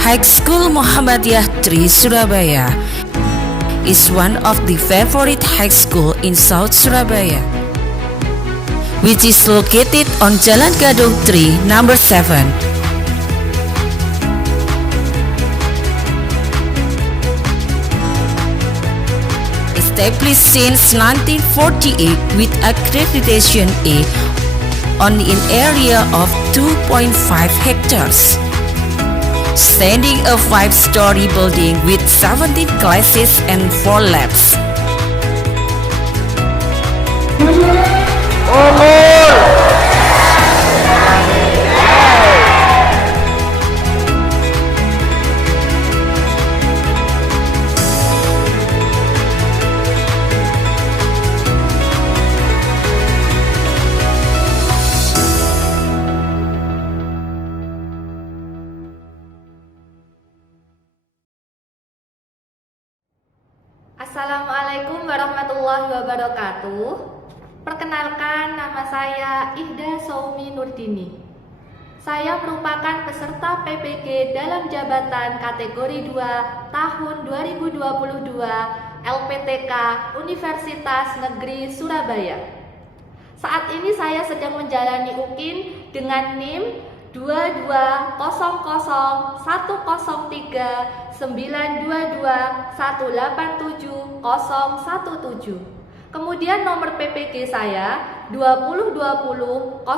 High School Muhammadiyah 3 Surabaya is one of the favorite high school in South Surabaya, which is located on Jalan Gadung 3, number 7. Established since 1948 with accreditation A on an area of 2.5 hectares, standing a 5-story building with 17 classes and 4 labs. Assalamualaikum warahmatullahi wabarakatuh. Perkenalkan, nama saya Ihda Soumi Nurdini. Saya merupakan peserta PPG dalam jabatan kategori 2 tahun 2022 LPTK Universitas Negeri Surabaya. Saat ini saya sedang menjalani UKIN dengan NIM 22010392218717. Kemudian nomor PPG saya 2020084536.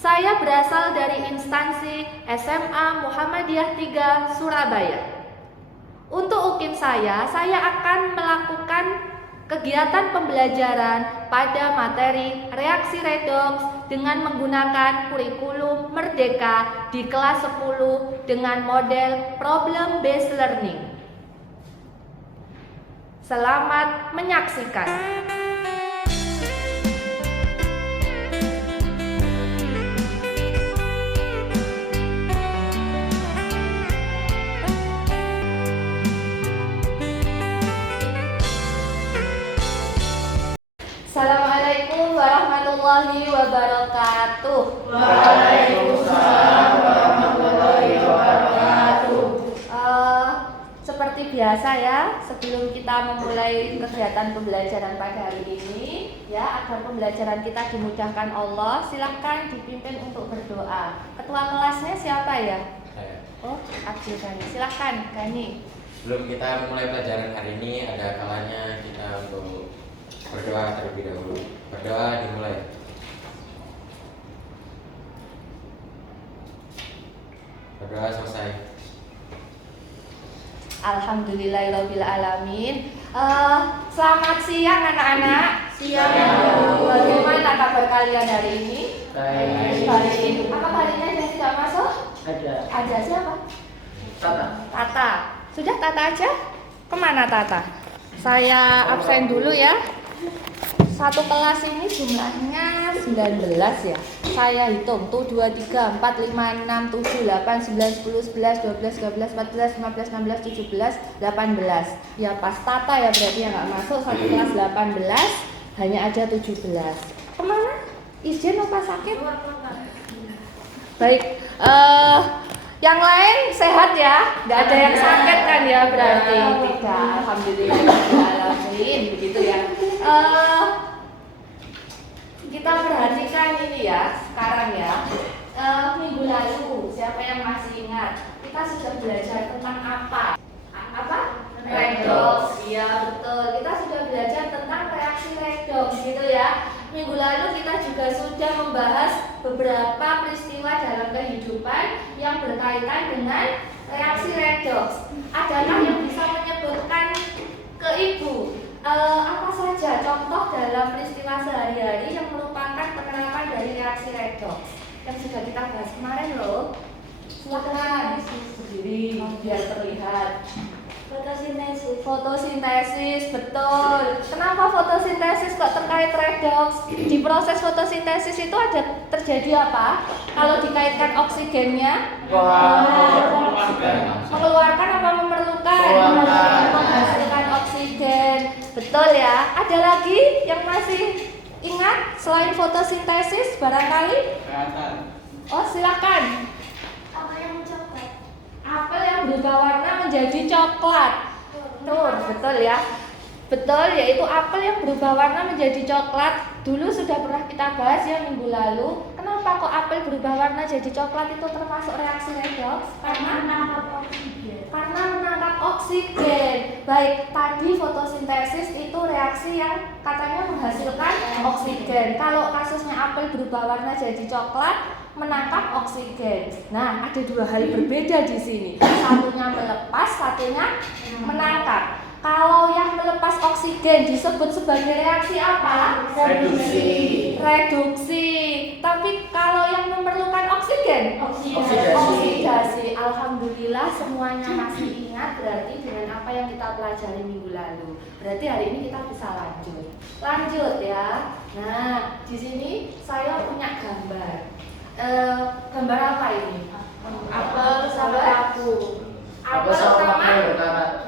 Saya berasal dari instansi SMA Muhammadiyah 3 Surabaya. Untuk UKIN saya akan melakukan kegiatan pembelajaran pada materi reaksi redoks dengan menggunakan kurikulum Merdeka di kelas 10 dengan model problem based learning. Selamat menyaksikan. Assalamualaikum warahmatullahi wabarakatuh. Waalaikumsalam warahmatullahi wabarakatuh. Seperti biasa ya, sebelum kita memulai kegiatan pembelajaran pada hari ini, ya, agar pembelajaran kita dimudahkan Allah, silahkan dipimpin untuk berdoa. Ketua kelasnya siapa ya? Saya. Oh, Abdul Ghani. Silahkan, Ghani. Sebelum kita memulai pelajaran hari ini, ada kalanya kita untuk berdoa terlebih dahulu. Berdoa dimulai. Berdoa selesai. Alhamdulillahirabbil alamin. Selamat siang anak-anak. Siang. Bagaimana kabar kalian hari ini? Baik. Baik. Apa harinya yang tidak masuk? Ada. Ada siapa? Tata. Tata. Sudah Tata aja? Kemana Tata? Saya absen dulu ya. Satu kelas ini jumlahnya 19 ya. Saya hitung tuh 2, 3, 4, 5, 6, 7, 8, 9, 10, 11, 12, 13, 14, 15, 16, 17, 18. Ya pas Tata ya berarti yang gak masuk satu kelas 18, hanya ada 17. Kemana? Izin apa sakit? Baik, yang lain sehat ya? Gak ada yang sakit kan ya berarti? Tidak, alhamdulillah. Begitu ya. Kita perhatikan ini ya, sekarang ya. Minggu lalu, siapa yang masih ingat? Kita sudah belajar tentang apa? Apa? Redoks, iya betul. Kita sudah belajar tentang reaksi redoks gitu ya. Minggu lalu kita juga sudah membahas beberapa peristiwa dalam kehidupan yang berkaitan dengan reaksi redoks. Adakah yang bisa menyebutkan ke Ibu apa saja contoh dalam peristiwa sehari-hari yang merupakan penerapan dari reaksi redoks yang sudah kita bahas kemarin loh? Silakan sendiri biar terlihat. Fotosintesis, betul. Kenapa fotosintesis kok terkait redoks? Di proses fotosintesis itu ada terjadi apa? Kalau dikaitkan oksigennya, mengeluarkan apa memerlukan? Menghasilkan oksigen. Betul ya. Ada lagi yang masih Ingat, selain fotosintesis barangkali? Oh, silakan. Apa yang coklat? Apel yang berubah warna menjadi coklat. Tuh, betul ya. Betul, yaitu apel yang berubah warna menjadi coklat. Dulu sudah pernah kita bahas ya minggu lalu. Kenapa kok apel berubah warna jadi coklat itu termasuk reaksi redoks? Karena menangkap oksigen. Baik, tadi fotosintesis itu reaksi yang katanya menghasilkan oksigen. Kalau kasusnya apel berubah warna jadi coklat, menangkap oksigen. Nah, ada dua hal berbeda di sini. Satunya melepas, satunya menangkap. Kalau yang melepas oksigen disebut sebagai reaksi apa? Reduksi. Tapi kalau yang memerlukan oksigen? Oksidasi. Alhamdulillah semuanya masih ingat, berarti dengan apa yang kita pelajari minggu lalu. Berarti hari ini kita bisa lanjut. Lanjut ya. Nah, di sini saya punya gambar. Gambar apa ini? Apel sama paku. Apel sama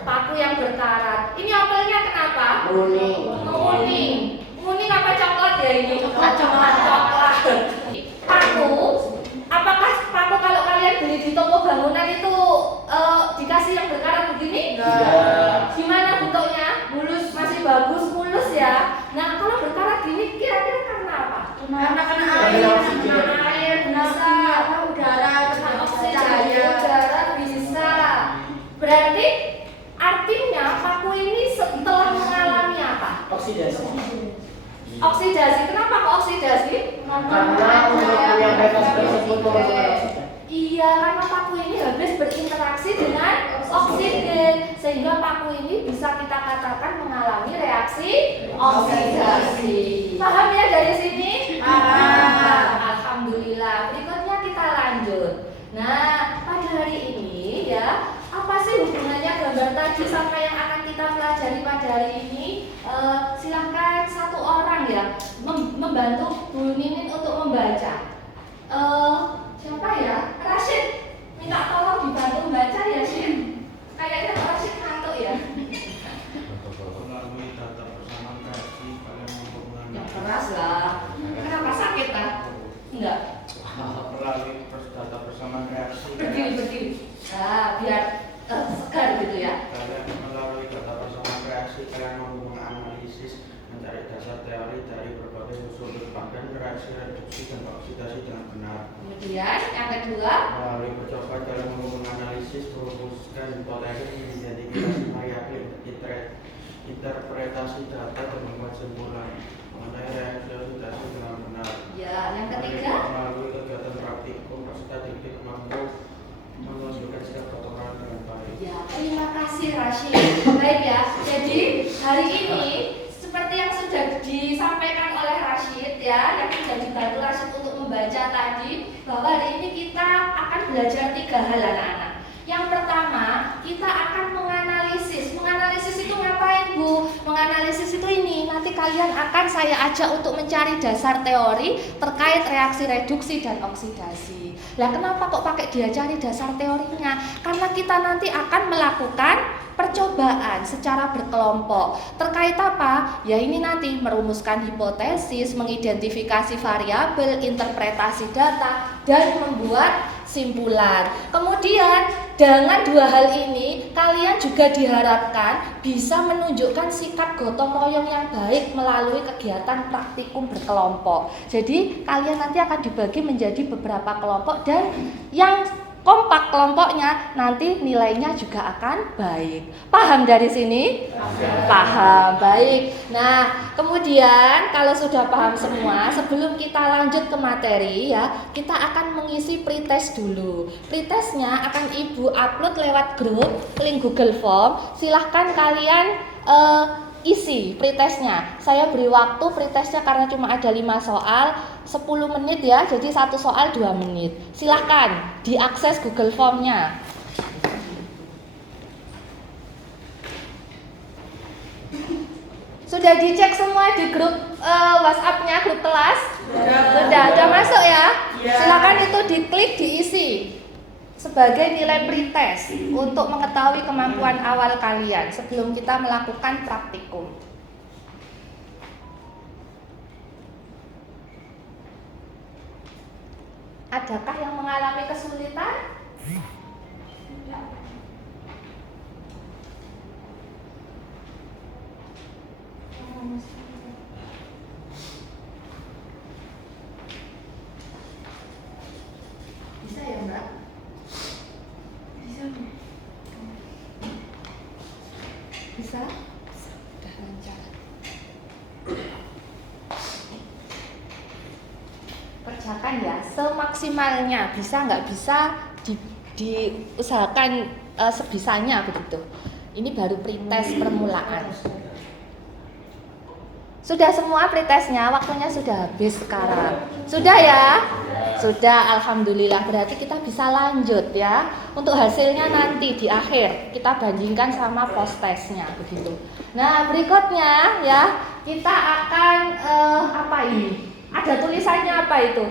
paku yang berkarat. Ini apelnya kenapa? Kuning apa coklat ya ini? Coklat. Paku. Apakah paku kalau kalian beli di toko bangunan itu dikasih yang berkarat begini? Enggak. Gimana bentuknya? Mulus, masih bagus, mulus ya. Nah, kalau berkarat gini kira-kira karena apa? Karena kena air, bisa udara, kena oksigen, udara bisa. Berarti artinya paku ini telah mengalami apa? Oksidasi. Kenapa kok oksidasi? Karena molekul yang bebas tersebut Iya, karena paku ini habis berinteraksi dengan oksigen, sehingga paku ini bisa kita katakan mengalami reaksi oksidasi. Paham ya dari sini? Alhamdulillah. Berikutnya kita lanjut. Nah, pada hari ini ya, apa sih hubungannya gambar tadi sama yang akan kita pelajari pada hari ini? Silahkan satu orang ya membantu Bu Ninin untuk membaca. Siapa ya? Rashid, minta tolong dibantu membaca ya, Shin. Kayaknya Rashid ngantuk ya. Melalui data persamaan reaksi kalian untuk Yang keras lah. Kenapa sakit lah? Enggak. melalui data persamaan reaksi Berdiri. Nah, biar segar gitu ya. kalian melalui data persamaan reaksi kalian mampu menganalisis mencari dasar teori dari berbagai sudut pandang reaksi reduksi dan oksidasi dengan benar. Kemudian yang kedua, Melalui percobaan kalian mampu menganalisis merumuskan hipotesis identifikasi variabel interpretasi data dan membuat kesimpulan mengenai reaksi oksidasi dengan benar. ya yang ketiga, Melalui kegiatan praktikum peserta didik mampu menunjukkan sikap keterangan dengan baik. ya terima kasih Rashid. Baik ya. Jadi hari ini seperti yang sudah disampaikan oleh Rashid ya, yang sudah dibantu Rashid untuk membaca tadi, bahwa hari ini kita akan belajar 3 hal anak-anak. Yang pertama, kita akan menganalisis. Menganalisis itu ngapain, Bu? Menganalisis itu ini, nanti kalian akan saya ajak untuk mencari dasar teori terkait reaksi reduksi dan oksidasi. Lah kenapa kok pakai dia cari dasar teorinya? Karena kita nanti akan melakukan percobaan secara berkelompok. Terkait apa? Ya ini nanti merumuskan hipotesis, mengidentifikasi variabel, interpretasi data, dan membuat simpulan. Kemudian dengan 2 hal ini kalian juga diharapkan bisa menunjukkan sikap gotong royong yang baik melalui kegiatan praktikum berkelompok. Jadi kalian nanti akan dibagi menjadi beberapa kelompok dan yang kompak kelompoknya nanti nilainya juga akan baik. Paham dari sini? Paham. Baik. Nah, kemudian kalau sudah paham semua, sebelum kita lanjut ke materi ya, kita akan mengisi pretest dulu. Pretestnya akan Ibu upload lewat grup link Google Form. Silahkan kalian isi pretestnya. Saya beri waktu pretestnya karena cuma ada 5 soal 10 menit ya, jadi 1 soal 2 menit. Silahkan diakses Google Form-nya. Sudah dicek semua di grup WhatsApp-nya, grup kelas? Sudah masuk ya? Silakan itu diklik, diisi sebagai nilai pretest untuk mengetahui kemampuan awal kalian sebelum kita melakukan praktikum. Adakah yang mengalami kesulitan? Bisa ya Mbak? Bisa. Bisa? Sudah lancar. Kerjakan ya semaksimalnya, bisa nggak bisa diusahakan sebisanya begitu. Ini baru pretest permulaan. Sudah semua pretestnya, waktunya sudah habis sekarang. Sudah ya? Sudah, alhamdulillah. Berarti kita bisa lanjut ya. Untuk hasilnya nanti di akhir kita bandingkan sama post testnya begitu. Nah, berikutnya ya, kita akan apa ini? Ada tulisannya apa itu?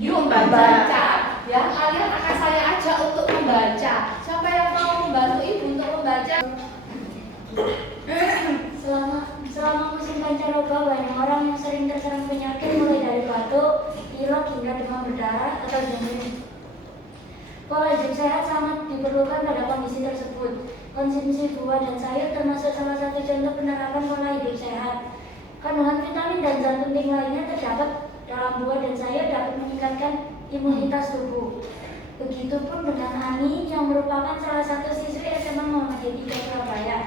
Yuk membaca. Ya, kalian akan saya ajak untuk membaca. Siapa yang mau membantu ibu untuk membaca? Selama musim pancaroba, banyak orang yang sering terserang penyakit mulai dari batuk, pilek hingga demam berdarah atau jantung. Pola hidup sehat sangat diperlukan pada kondisi tersebut. Konsumsi buah dan sayur termasuk salah satu contoh penerapan pola hidup sehat. Kandungan vitamin dan zat penting lainnya terdapat dalam buah dan sayur dapat meningkatkan imunitas tubuh. Begitupun dengan Ani yang merupakan salah satu siswi SMA Muhammadiyah 3 Surabaya.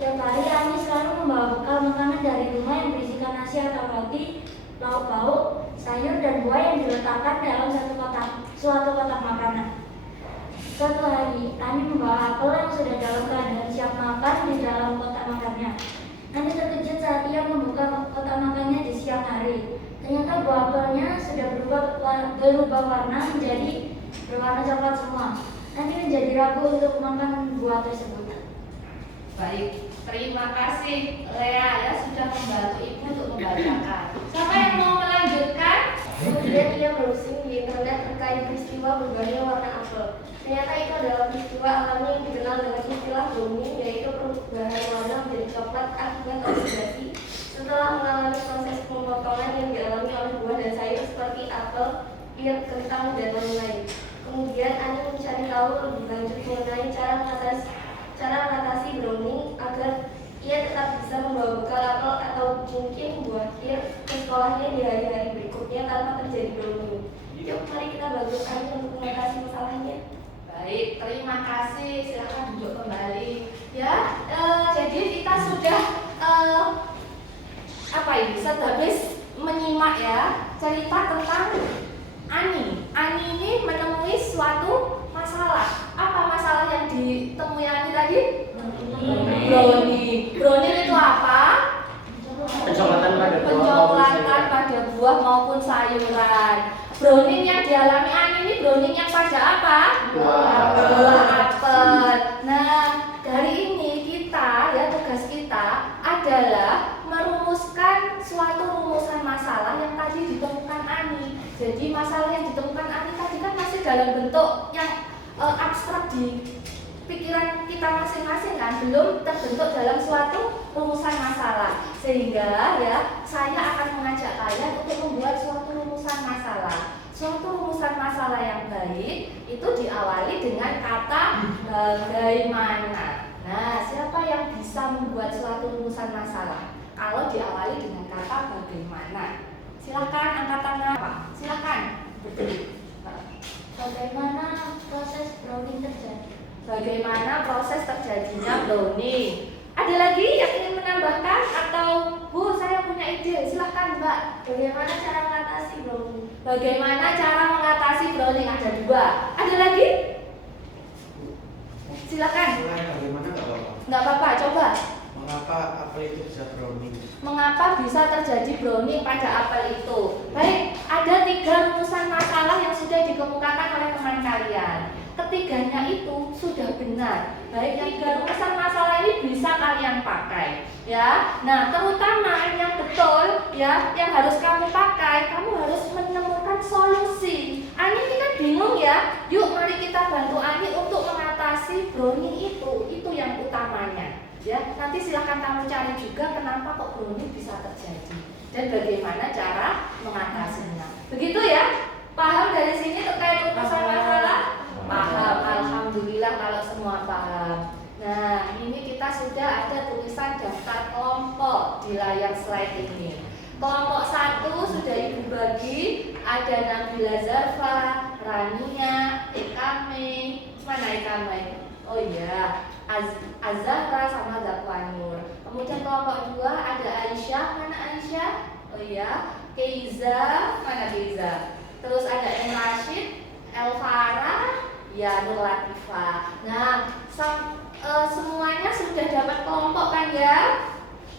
Tiap hari Ani selalu membawa bekal makanan dari rumah yang berisikan nasi atau roti, lauk pauk, sayur dan buah yang diletakkan dalam suatu kotak makanan. Suatu hari, Ani membawa apel yang sudah dalam keadaan siap makan di dalam kotak makannya. Ani terkejut saat ia membuka kotak makannya di siang hari. Ternyata buah apelnya sudah berubah warna menjadi berwarna coklat semua. Ani menjadi ragu untuk makan buah tersebut. Baik, terima kasih Lea ya sudah membantu ibu untuk membacakan. Siapa yang mau melanjutkan? Kemudian ia browsing di internet terkait peristiwa berubahnya warna apel. Ternyata itu adalah peristiwa alami yang dikenal dengan istilah browning, yaitu perubahan warna menjadi coklat akibat oksidasi setelah mengalami proses pemotongan yang dialami oleh buah dan sayur seperti apel, pir, kentang, dan lain-lain. Kemudian Ani mencari tahu lebih lanjut mengenai cara mengatasi browning agar ia tetap bisa membawa bekal apel atau mungkin buah pir ke sekolahnya di hari-hari berikutnya tanpa terjadi browning. Yuk, mari kita bantu Ani untuk mengatasi masalahnya. Baik, terima kasih. Silakan duduk kembali. Ya, jadi kita sudah habis menyimak ya cerita tentang Ani. Ani ini menemui suatu masalah. Apa masalah yang ditemui Ani tadi? Browning. Browning itu apa? Pencoklatan pada buah maupun sayuran. Browning yang dialami Ani ini browning yang pada apa? Buah apel. Nah, dari ini tugas kita adalah merumuskan suatu rumusan masalah yang tadi ditemukan Ani. Jadi masalah yang ditemukan Ani tadi kan masih dalam bentuk yang abstrak di pikiran kita masing-masing kan, belum terbentuk dalam suatu rumusan masalah. Sehingga ya saya akan mengajak kalian untuk membuat suatu rumusan masalah. Suatu rumusan masalah yang baik itu diawali dengan kata bagaimana. Nah, siapa yang bisa membuat suatu rumusan masalah kalau diawali dengan kata bagaimana? Silakan angkat tangan. Silakan. Bagaimana proses browning terjadi? Bagaimana proses terjadinya browning? Ada lagi yang ingin menambahkan atau Bu, saya punya ide. Silakan Mbak. Bagaimana cara mengatasi browning? Bagaimana cara mengatasi browning? Ada dua. Ada lagi? Silakan. Bagaimana nggak apa-apa? Nggak apa-apa, coba. Mengapa apel itu bisa browning? Mengapa bisa terjadi browning pada apel itu? Baik, ada 3 rumusan masalah yang sudah dikemukakan oleh teman kalian. Ketiganya itu sudah benar. Baik, 3 rumusan masalah ini bisa kalian pakai, ya. Nah, terutama yang betul, ya, yang harus kamu pakai, kamu harus menemukan solusi. Ani ini kan bingung ya. Yuk, mari kita bantu Ani untuk mengatasi browning itu yang utamanya. Ya, nanti silahkan kamu cari juga kenapa kok browning bisa terjadi dan bagaimana cara mengatasinya. Begitu ya? Paham dari sini? slide ini. Kelompok 1 sudah Ibu bagi, ada Nabila Zarfa, Rania, Ekame, mana Ekame? Oh iya, Azahra sama Zakwanur. Kemudian kelompok 2 ada Aisyah, mana Aisyah? Oh iya, Keiza, mana Keiza? Terus ada M. Rashid, Elvara, ya Nur Latifah. Nah, semuanya sudah dapat kelompok kan ya?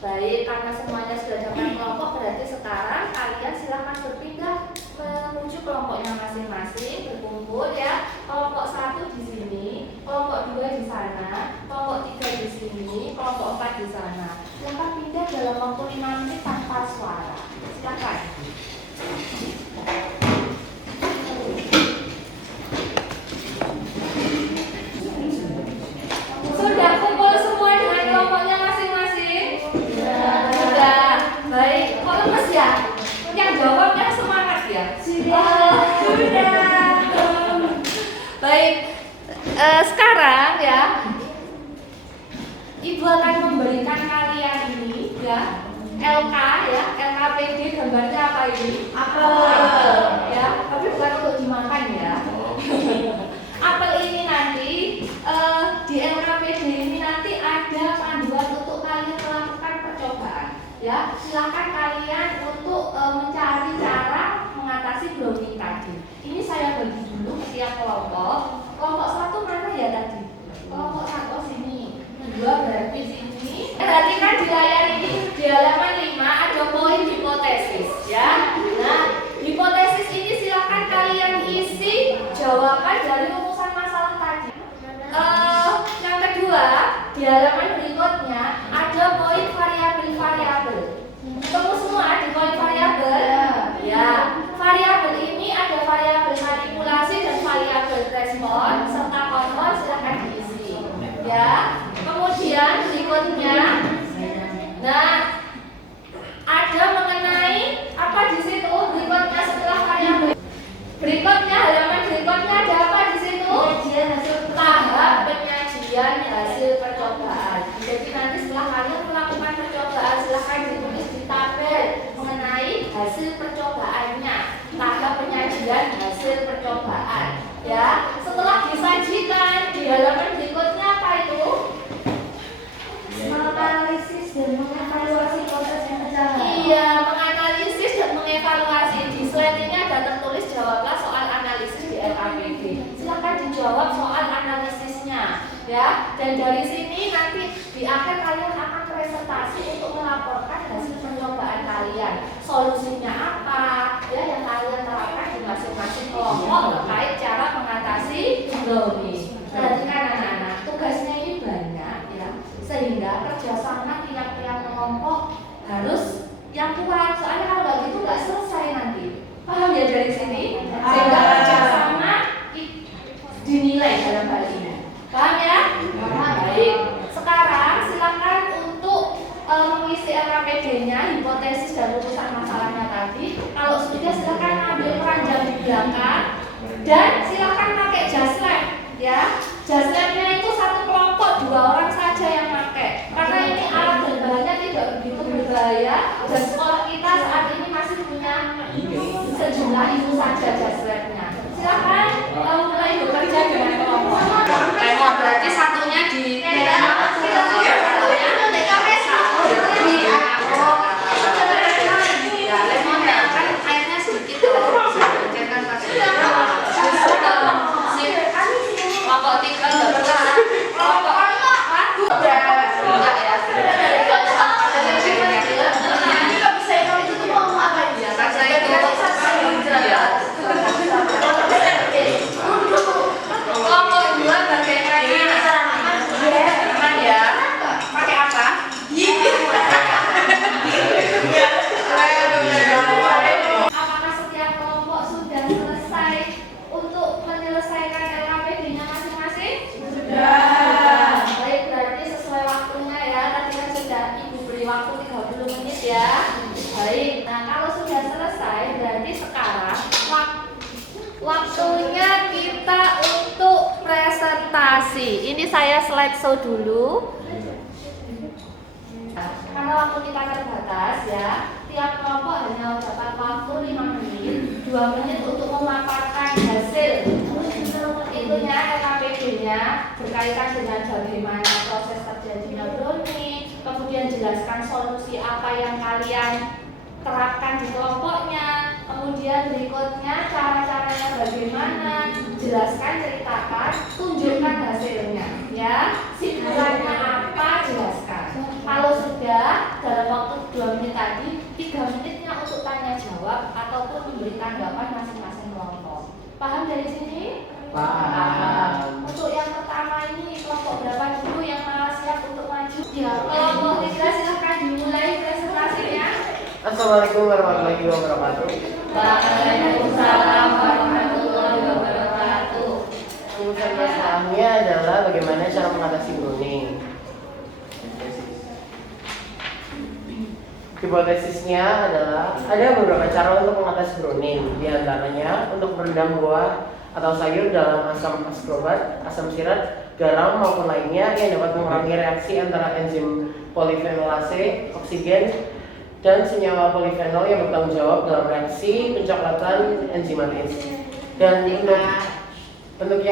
Baik, karena semuanya sudah dapat kelompok, berarti sekarang kalian silahkan berpindah menuju kelompoknya masing-masing, berkumpul ya. Kelompok 1 di sini, kelompok 2 di sana, kelompok 3 di sini, kelompok 4 di sana. Silahkan pindah dalam waktu 5 menit tanpa suara. Silahkan. Sudah kumpul semua dengan kelompoknya masing-masing? Sudah. Baik, kok lemes ya? Yang jawabnya semangat ya? Sudah. Baik, sekarang ya, Ibu akan memberikan kalian ini ya, LK ya, LKPD, gambarnya apa ini? Apel ya, tapi bukan untuk dimakan ya. Apel ini nanti di LKPD ini nanti ada panduan untuk kalian melakukan percobaan ya. Silakan kalian untuk mencari cara mengatasi blogging tadi. Ini saya bagi dulu setiap kelompok. Kelompok 1 mana ya tadi? Kelompok 1 sini. 2 berarti sini. Perhatikan di layar ini di halaman 5 ada poin hipotesis ya. Nah, hipotesis ini silakan kalian isi jawaban dari rumusan masalah tadi. Yang kedua, di halaman berikutnya ada poin variabel-variabel. Ketemu semua di poin variabel? Ya. Variabel ini ada variabel manipulasi dan variabel respon serta kontrol, silahkan diisi. Ya. Kemudian berikutnya, nah ada mengenai apa di situ? Berikutnya setelah variabel. Berikutnya halaman berikutnya ada apa di situ? Tahap penyajian hasil percobaan. Jadi nanti setelah kalian melakukan percobaan, silahkan ditulis di tabel mengenai hasil percobaannya. Tahap penyajian hasil percobaan. Ya, setelah disajikan di halaman berikutnya apa itu? Menganalisis dan mengevaluasi proses pemecahan. Iya, menganalisis dan mengevaluasi. Di slide ini ada tertulis jawablah soal analisis di LKPD. Silakan dijawab soal analisisnya, ya. Dan dari sini nanti di akhir kalian akan presentasi untuk melaporkan hasil percobaan kalian. Solusinya apa? Ya, yang kalian terapkan di masing-masing kelompok terkait cara mengatasi blogging. Perhatikan anak-anak, tugasnya ini banyak ya, sehingga kerjasama tiap-tiap kelompok harus yang kuat. Soalnya kalau nggak gitu nggak selesai nanti. Paham ya dari sini? Sehingga kerjasama dinilai dalam hal ini. Paham ya? Baik. Sekarang silakan untuk mengisi LKPD-nya, hipotesis dan rumusan masalahnya tadi. Kalau sudah silakan ambil keranjang di belakang dan silakan pakai jas lab ya. Jas labnya itu satu kelompok 2 orang saja yang pakai. Karena ini alat dan bahannya tidak begitu berbahaya dan sekolah kita saat ini masih punya sejumlah itu saja jas labnya. Silakan mulai bekerja dengan kelompok. Berarti satunya di lemonnya kan airnya sedikit jangan pakai kelompok 3 kelompok 4 enggak ya kelompok 2 bagaimannya aman ya, pakai apa? Apakah setiap kelompok sudah selesai untuk menyelesaikan LKPD-nya masing-masing? Sudah. Baik, berarti sesuai waktunya ya. Tadi kan sudah Ibu beri waktu 30 menit ya. Baik, nah kalau sudah selesai berarti sekarang waktunya kita untuk presentasi. Ini saya slideshow dulu. Karena waktu kita terbatas ya, tiap kelompok hanya dapat waktu 5 menit, 2 menit untuk memaparkan hasil itunya LKPD-nya berkaitan dengan bagaimana proses terjadinya brownie, kemudian jelaskan solusi apa yang kalian terapkan di kelompoknya, kemudian berikutnya cara-caranya bagaimana, jelaskan, ceritakan, tunjukkan hasilnya ya, simpulannya apa, jelaskan. Kalau sudah dalam waktu 2 menit tadi, 3 menitnya untuk tanya jawab ataupun memberi tanggapan masing-masing kelompok. Paham dari sini? Paham. Untuk yang pertama ini kelompok berapa dulu yang siap untuk maju? Ya, kelompok 3 silahkan dimulai presentasinya. Assalamualaikum warahmatullahi wabarakatuh. Waalaikumsalam warahmatullahi wabarakatuh. Rumusan masalahnya adalah bagaimana cara mengatasi browning. Hipotesisnya adalah ada beberapa cara untuk mengatasi browning, di antaranya untuk merendam buah atau sayur dalam asam ascorbat, asam sirat, garam maupun lainnya yang dapat mengurangi reaksi antara enzim polifenolase, oksigen, dan senyawa polifenol yang bertanggung jawab dalam reaksi pencoklatan enzimatis. Dan untuk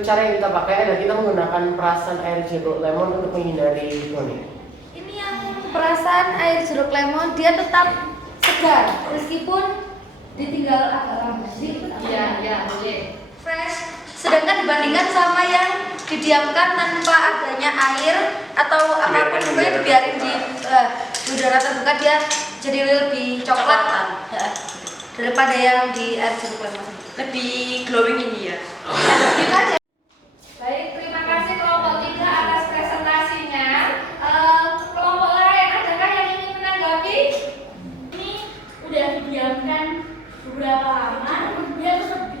cara yang kita pakai adalah kita menggunakan perasan air jeruk lemon untuk menghindari browning. Ini yang perasan air jeruk lemon, dia tetap segar meskipun ditinggal agak lama. Iya, boleh. Fresh. Sedangkan dibandingkan sama yang didiamkan tanpa adanya air atau apapun juga dibiarin di udara terbuka, dia jadi lebih coklat daripada yang di air jeruk lemon. Lebih glowing ini ya. Baik, terima kasih kelompok 3 atas presentasinya. Kelompok lain adakah yang ingin menanggapi? Ini udah didiamkan beberapa lama, dia tetap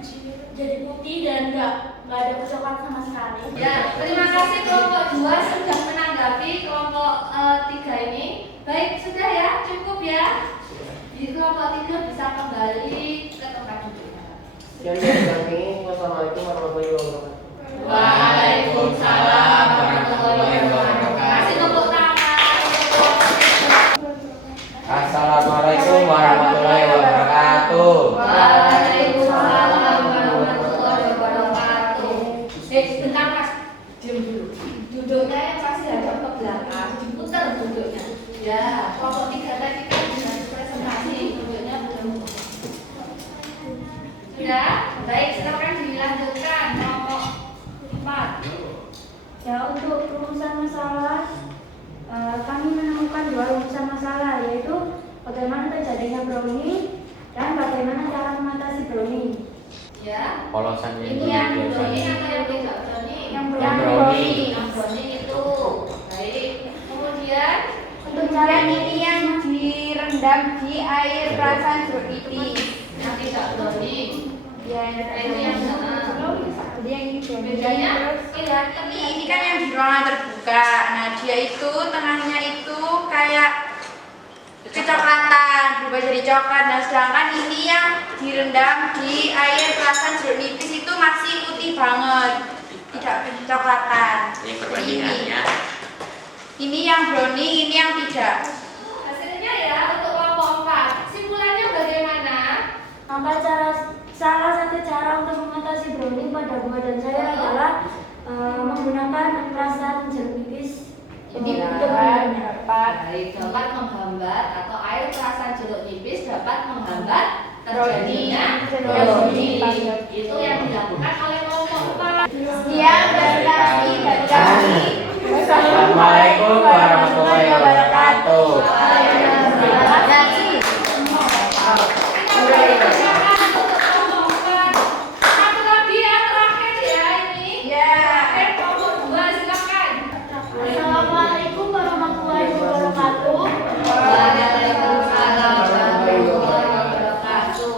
jadi putih dan nggak ada kecoklatan sama sekali. Ya, terima kasih kelompok 2 sudah menanggapi kelompok 3 ini. Baik, sudah ya, cukup ya. Di kelompok 3 bisa kembali ke tempat duduknya. Sekian dari kami. Wassalamualaikum warahmatullahi wabarakatuh. Waalaikumsalam warahmatullahi wabarakatuh. Kasih tepuk tangan. Assalamualaikum warahmatullahi wabarakatuh. Waalaikumsalam warahmatullahi wabarakatuh. Bentar Mas, diam dulu. Duduknya yang pasti hadap ke belakang, diputar duduknya. Ya, kelompok 3 tadi kan sudah presentasi, duduknya belum. Sudah? Baik, silakan dilanjutkan kelompok 4. Ya, untuk rumusan masalah, kami menemukan 2 rumusan masalah, yaitu bagaimana terjadinya browning dan bagaimana cara mengatasi browning. Ya. Polosannya Ini yang browning atau yang tidak browning? Yang browning. Yang browning itu. Baik. Kemudian Untuk cara ini yang direndam di air perasan jeruk nipis. yang tidak browning. Ya, Itu yang jadi yang ini bedanya kelihatan. Ini kan yang di ruangan terbuka. Nah, dia itu tengahnya itu kayak kecoklatan, berubah jadi coklat. Nah, sedangkan ini yang direndam di air perasan jeruk nipis itu masih putih banget, tidak kecoklatan. Ini Jadi perbandingannya. ini yang brownie, ini yang tidak. hasilnya ya untuk kelompok 4. Simpulannya bagaimana? salah satu cara untuk mengatasi browning pada buah dan sayur adalah menggunakan perasan jeruk nipis. Jadi untuk mengendapnya. Baik, dapat menghambat atau air perasan jeruk nipis dapat menghambat terjadinya browning. Itu yang dilakukan oleh kelompok 4. Sekian dari kami. Assalamualaikum warahmatullahi wabarakatuh. Satu lagi yang terakhir ya ini. Terakhir kelompok 2 silakan. Assalamualaikum warahmatullahi wabarakatuh. Waalaikumsalam warahmatullahi wabarakatuh.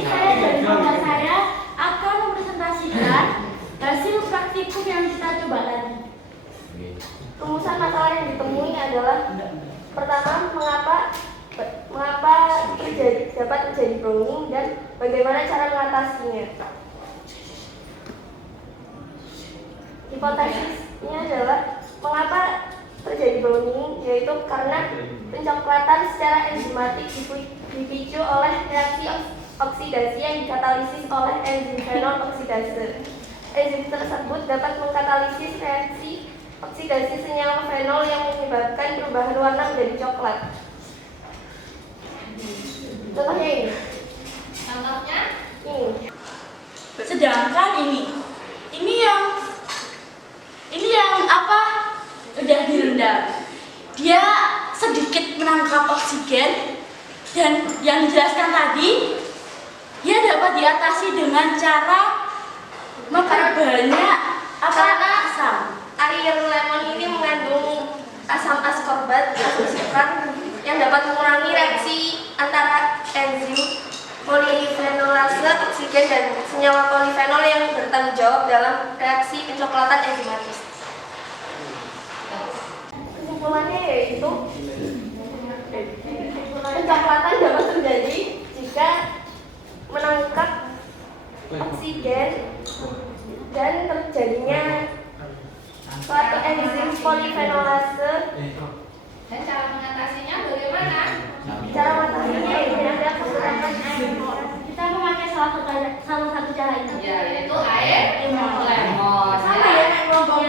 Saya dari kelompok saya akan mempresentasikan hasil praktikum yang kita coba tadi. Rumusan masalah yang ditemui adalah pertama, mengapa dapat terjadi browning dan bagaimana cara mengatasinya. Hipotesisnya adalah mengapa terjadi browning, yaitu karena pencoklatan secara enzimatik dipicu oleh reaksi oksidasi yang dikatalisis oleh enzim fenol oksidase. Enzim tersebut dapat mengkatalisis reaksi oksidasi senyawa fenol yang menyebabkan perubahan warna menjadi coklat. Contohnya ini. Contohnya Ini. Sedangkan ini yang apa? Udah direndam. Dia sedikit menangkap oksigen dan yang dijelaskan tadi dia dapat diatasi dengan cara memperbanyak asam. Air lemon ini mengandung asam askorbat, asam sitrat yang dapat mengurangi reaksi antara enzim polifenolase, oksigen, dan senyawa polifenol yang bertanggung jawab dalam reaksi pencoklatan enzimatis. Kesimpulannya yaitu pencoklatan dapat terjadi jika menangkap oksigen dan terjadinya suatu enzim polifenolase. dan cara mengatasinya bagaimana? Cara mengatasinya yaitu ada kekurangan air. Kita memakai salah satu cara itu. Ya, yaitu air lemon. Sama ya kayak kelompok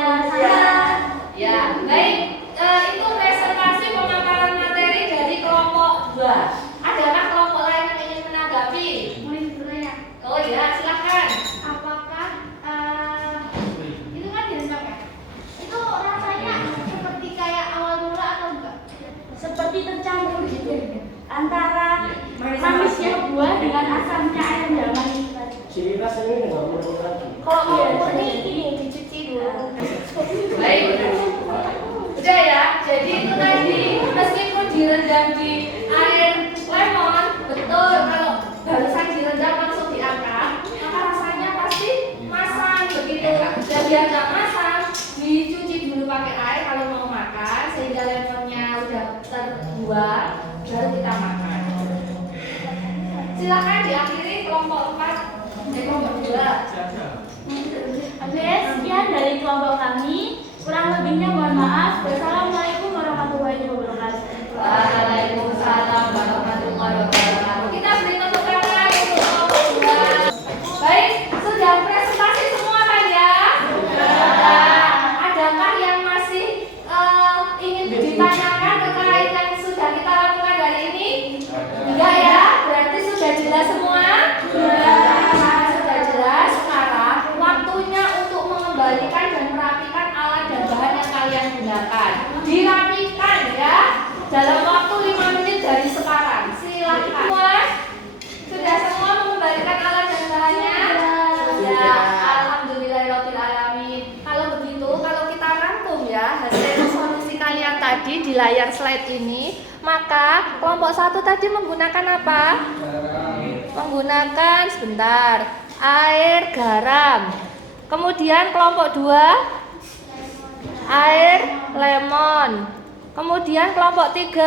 Ya, baik. Itu presentasi pemaparan materi dari kelompok 2. Adakah kelompok lain yang ingin menanggapi? Mulai bertanya. Oh ya, silakan. Apakah itu kan direndam ya? Itu rasanya seperti kayak awal mula atau enggak? Seperti tercampur gitu antara manisnya buah dengan asamnya air rendaman ini tadi. Jadi rasanya nggak murni lagi. Kalau mau murni ini dicuci dulu. Baik. Udah ya. Jadi itu tadi meskipun direndam di air lemon, betul kalau barusan direndam langsung diangkat, maka rasanya pasti masam begitu. Dan biar nggak masam, dicuci dulu pakai air kalau mau makan sehingga lemonnya udah terbuat, baru kita makan. Silakan diakhiri kelompok 4, kelompok 2. Oke, sekian dari kelompok kami. Kurang lebihnya mohon maaf. Wassalamualaikum warahmatullahi wabarakatuh. Waalaikumsalam warahmatullahi wabarakatuh. Kita beri tepuk tangan untuk kelompok 2. Baik, sudah presentasi semua kan ya? Sudah. Adakah yang masih ingin ditanyakan terkait yang sudah kita lakukan hari ini? Enggak ya? Berarti sudah jelas semua? Sudah jelas. Sekarang waktunya untuk mengembalikan dan merapikan alat dan bahan yang kalian gunakan. Dirapikan ya. Dalam waktu 5 menit dari sekarang. Silakan. Sudah semua mengembalikan alat dan bahannya? Sudah. Alhamdulillahirabbil alamin. Kalau begitu, kalau kita rangkum ya hasil solusi kalian tadi di layar slide ini, maka kelompok 1 tadi menggunakan apa? Menggunakan sebentar. Air, garam. Kemudian kelompok 2 air lemon. Kemudian kelompok 3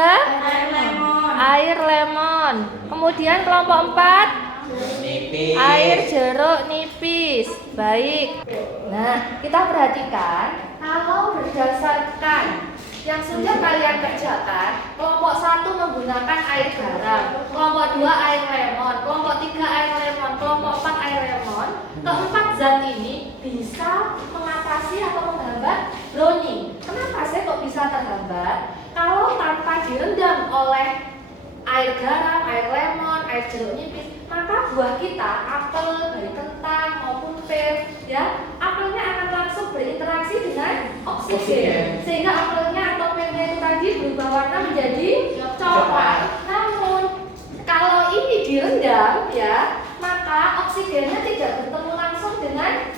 air lemon. Kemudian kelompok 4 Nipis. air jeruk nipis. Baik. Nah, kita perhatikan kalau berdasarkan yang sudah kalian kerjakan, kelompok 1 menggunakan air garam, kelompok 2 air lemon, kelompok 3 air lemon, kelompok 4 air lemon. Keempat zat ini bisa mengatasi atau menghambat browning. Kenapa sih kok bisa terhambat? Kalau tanpa direndam oleh air garam, air lemon, air jeruk nipis, maka buah kita, apel, dari kentang maupun pir, ya, apelnya akan langsung berinteraksi dengan oksigen, sehingga apelnya atau pirnya itu tadi berubah warna menjadi coklat. Namun kalau ini direndam, ya, maka oksigennya tidak bertemu langsung dengan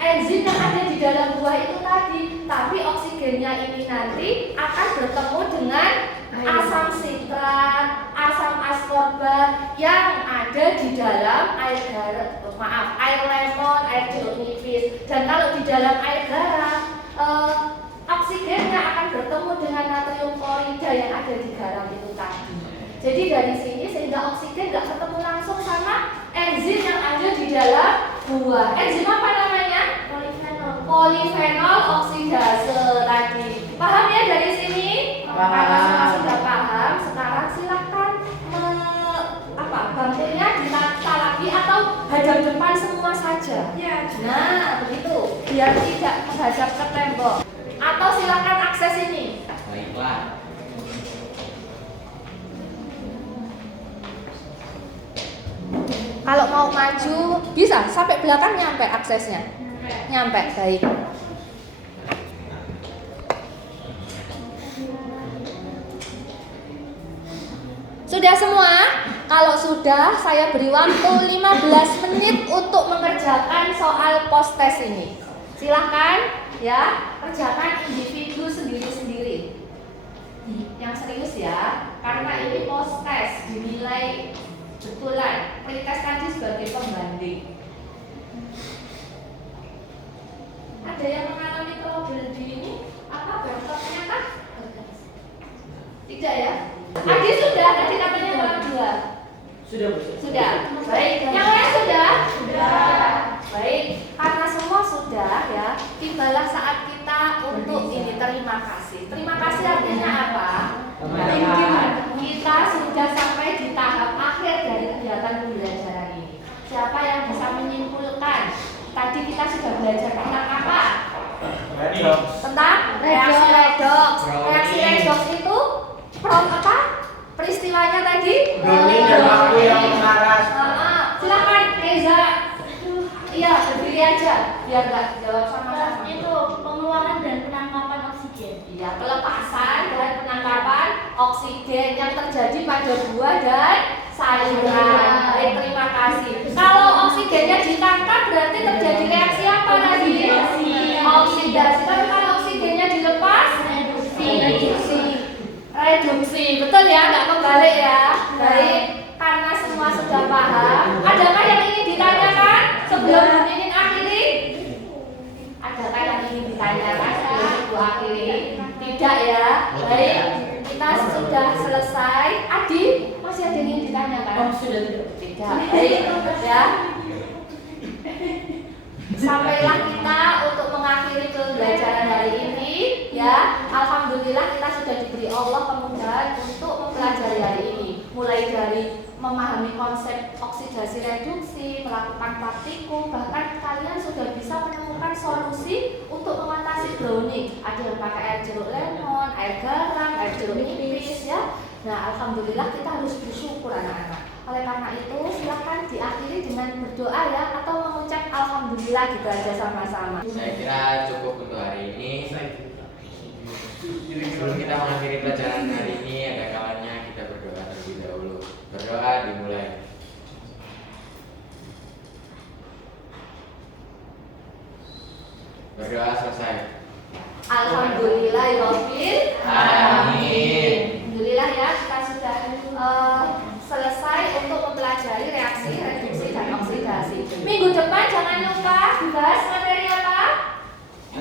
enzim yang ada di dalam buah itu tadi, tapi oksigennya ini nanti akan bertemu dengan asam sitrat, asam askorbat yang ada di dalam air lemon, air jeruk nipis. Dan kalau di dalam air garam, oksigennya akan bertemu dengan natrium klorida yang ada di garam itu tadi. Jadi dari sini sehingga oksigen nggak ketemu langsung sama enzim yang ada di dalam buah. Enzim apa namanya? Polifenol oksidase tadi. Paham ya dari sini? Paham. Karena semua sudah paham, sekarang silakan bantunya ditata lagi atau hadap depan semua saja. Ya. Nah, begitu. Biar tidak menghadap ke tembok. Atau silakan akses ini. Baiklah. Kalau mau maju bisa sampai belakang nyampe aksesnya. Nyampe, baik. Sudah semua? Kalau sudah, saya beri waktu 15 menit untuk mengerjakan soal post test ini. Silahkan ya, kerjakan individu sendiri-sendiri. Yang serius ya, karena ini post test dinilai betulan, pretest tadi sebagai pembanding. Ada yang mengalami trouble di ini? Apa bentuknya kah? Tidak ya? Adi sudah, tadi katanya orang dua. Sudah, Bu. Sudah, baik. Yang lain sudah? Sudah. Baik, karena semua sudah ya, tibalah saat kita untuk ini terima kasih. Terima kasih artinya apa? Kita sudah sampai di tahap akhir dari kegiatan pembelajaran ini. Siapa yang bisa menyimpulkan? Tadi kita sudah belajar tentang apa? Tentang reaksi redox. Reaksi redox itu apa? Peristiwanya tadi? Browning dan waktu yang mengaras. Silakan Reza. Iya, berdiri aja biar nggak jawab sama-sama. Itu pengeluaran dan penangkapan oksigen. Iya, pelepasan dan penangkapan oksigen yang terjadi pada buah dan sayuran. Baik, terima kasih. Kalau oksigennya ditangkap berarti terjadi reaksi apa tadi? Oksidasi. Tapi kalau oksigennya dilepas? Reduksi. Betul ya, nggak kebalik ya. Baik, karena semua sudah paham. Adakah yang ingin ditanyakan sebelum ini akhiri? Adakah yang ingin ditanyakan sebelum Ibu akhiri? Tidak ya. Baik, kita sudah selesai. Adi, masih ada yang ingin ditanyakan? Oh, sudah tidak. Tidak. Baik, ya. Sampailah kita untuk mengakhiri pembelajaran hari ini ya. Alhamdulillah kita sudah diberi Allah kemudahan untuk mempelajari hari ini. Mulai dari memahami konsep oksidasi reduksi, melakukan praktikum, bahkan kalian sudah bisa menemukan solusi untuk mengatasi browning. Ada yang pakai air jeruk lemon, air garam, air jeruk nipis ya. Nah, alhamdulillah kita harus bersyukur anak-anak. Oleh karena itu, silakan diakhiri dengan berdoa ya, atau mengucap alhamdulillah gitu aja sama-sama. Saya kira cukup untuk hari ini. Sebelum kita mengakhiri pelajaran hari ini, ada kalanya kita berdoa terlebih dahulu. Berdoa dimulai. Berdoa selesai. Alhamdulillahirabbil Amin. Alhamdulillah ya, kita sudah selesai untuk mempelajari reaksi reduksi dan oksidasi. Minggu depan jangan lupa dibahas materi apa?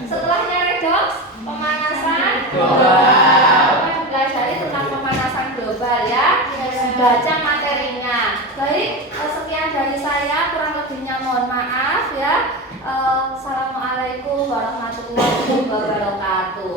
Setelahnya redox, pemanasan global. Mempelajari tentang pemanasan global ya. Baca materinya. Baik, sekian dari saya, kurang lebihnya mohon maaf ya. Assalamualaikum warahmatullahi wabarakatuh.